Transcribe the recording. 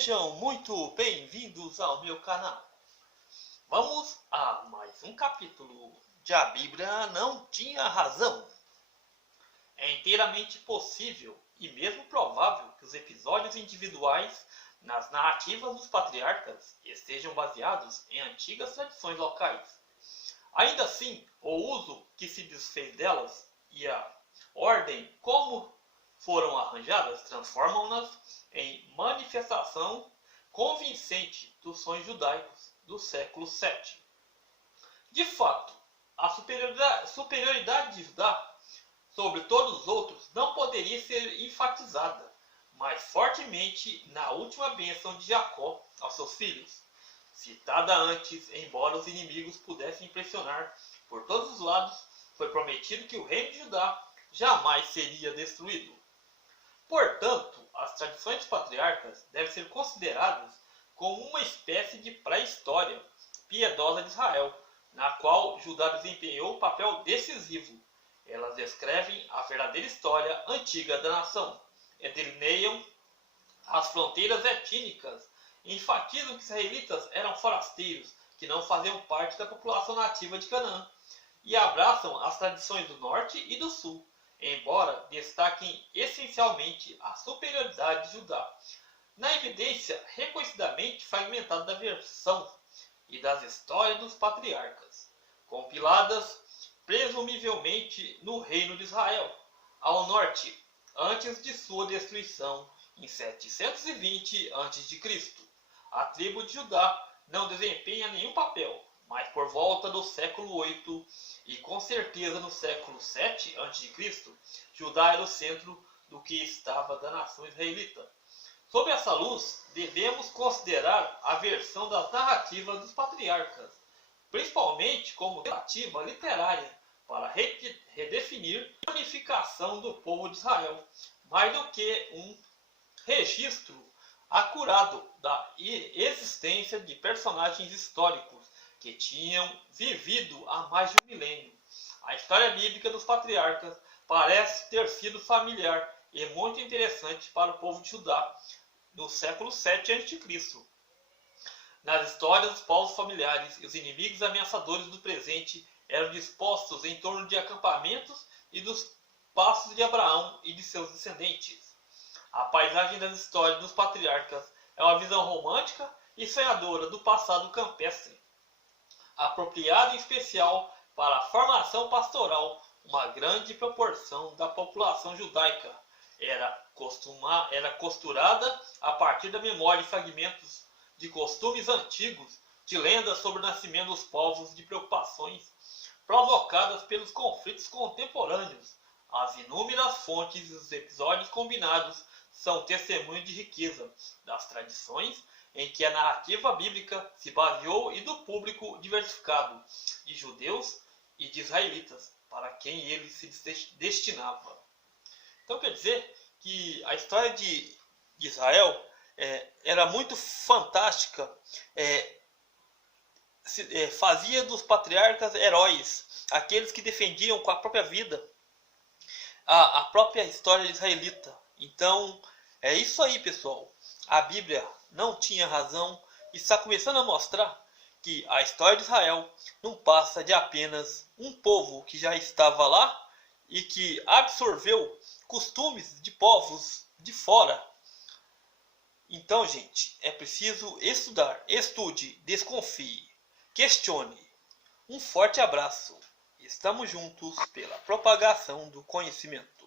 Sejam muito bem-vindos ao meu canal. Vamos a mais um capítulo de A Bíblia Não Tinha Razão. É inteiramente possível e mesmo provável que os episódios individuais nas narrativas dos patriarcas estejam baseados em antigas tradições locais. Ainda assim, o uso que se desfez delas e a ordem como foram arranjadas transformam-nas em manifestação convincente dos sonhos judaicos do século VII. De fato, a superioridade de Judá sobre todos os outros não poderia ser enfatizada mais fortemente na última bênção de Jacó aos seus filhos, citada antes, embora os inimigos pudessem impressionar por todos os lados. Foi prometido que o reino de Judá jamais seria destruído. Portanto, as tradições dos patriarcas devem ser consideradas como uma espécie de pré-história piedosa de Israel, na qual Judá desempenhou um papel decisivo. Elas descrevem a verdadeira história antiga da nação, delineiam as fronteiras étnicas, enfatizam que os israelitas eram forasteiros que não faziam parte da população nativa de Canaã, e abraçam as tradições do norte e do sul, embora destaquem essencialmente a superioridade de Judá, na evidência reconhecidamente fragmentada da versão e das histórias dos patriarcas, compiladas presumivelmente no reino de Israel, ao norte, antes de sua destruição em 720 a.C. A tribo de Judá não desempenha nenhum papel, mas por volta do século 8 e com certeza no século 7 a.C., Judá era o centro do que estava da nação israelita. Sob essa luz, devemos considerar a versão das narrativas dos patriarcas, principalmente como tentativa literária para redefinir a unificação do povo de Israel, mais do que um registro acurado da existência de personagens históricos que tinham vivido há mais de um milênio. A história bíblica dos patriarcas parece ter sido familiar e muito interessante para o povo de Judá no século 7 a.C. Nas histórias dos povos familiares, os inimigos ameaçadores do presente eram dispostos em torno de acampamentos e dos passos de Abraão e de seus descendentes. A paisagem das histórias dos patriarcas é uma visão romântica e sonhadora do passado campestre, apropriada em especial para a formação pastoral. Uma grande proporção da população judaica era costurada a partir da memória e fragmentos de costumes antigos, de lendas sobre o nascimento dos povos, de preocupações provocadas pelos conflitos contemporâneos. As inúmeras fontes e os episódios combinados são testemunhos de riqueza das tradições em que a narrativa bíblica se baseou e do público diversificado de judeus e de israelitas para quem ele se destinava. Então quer dizer que a história de Israel era muito fantástica, fazia dos patriarcas heróis, aqueles que defendiam com a própria vida a própria história israelita. Então é isso aí, pessoal. A Bíblia não tinha razão e está começando a mostrar que a história de Israel não passa de apenas um povo que já estava lá e que absorveu costumes de povos de fora. Então, gente, é preciso estudar, estude, desconfie, questione. Um forte abraço. Estamos juntos pela propagação do conhecimento.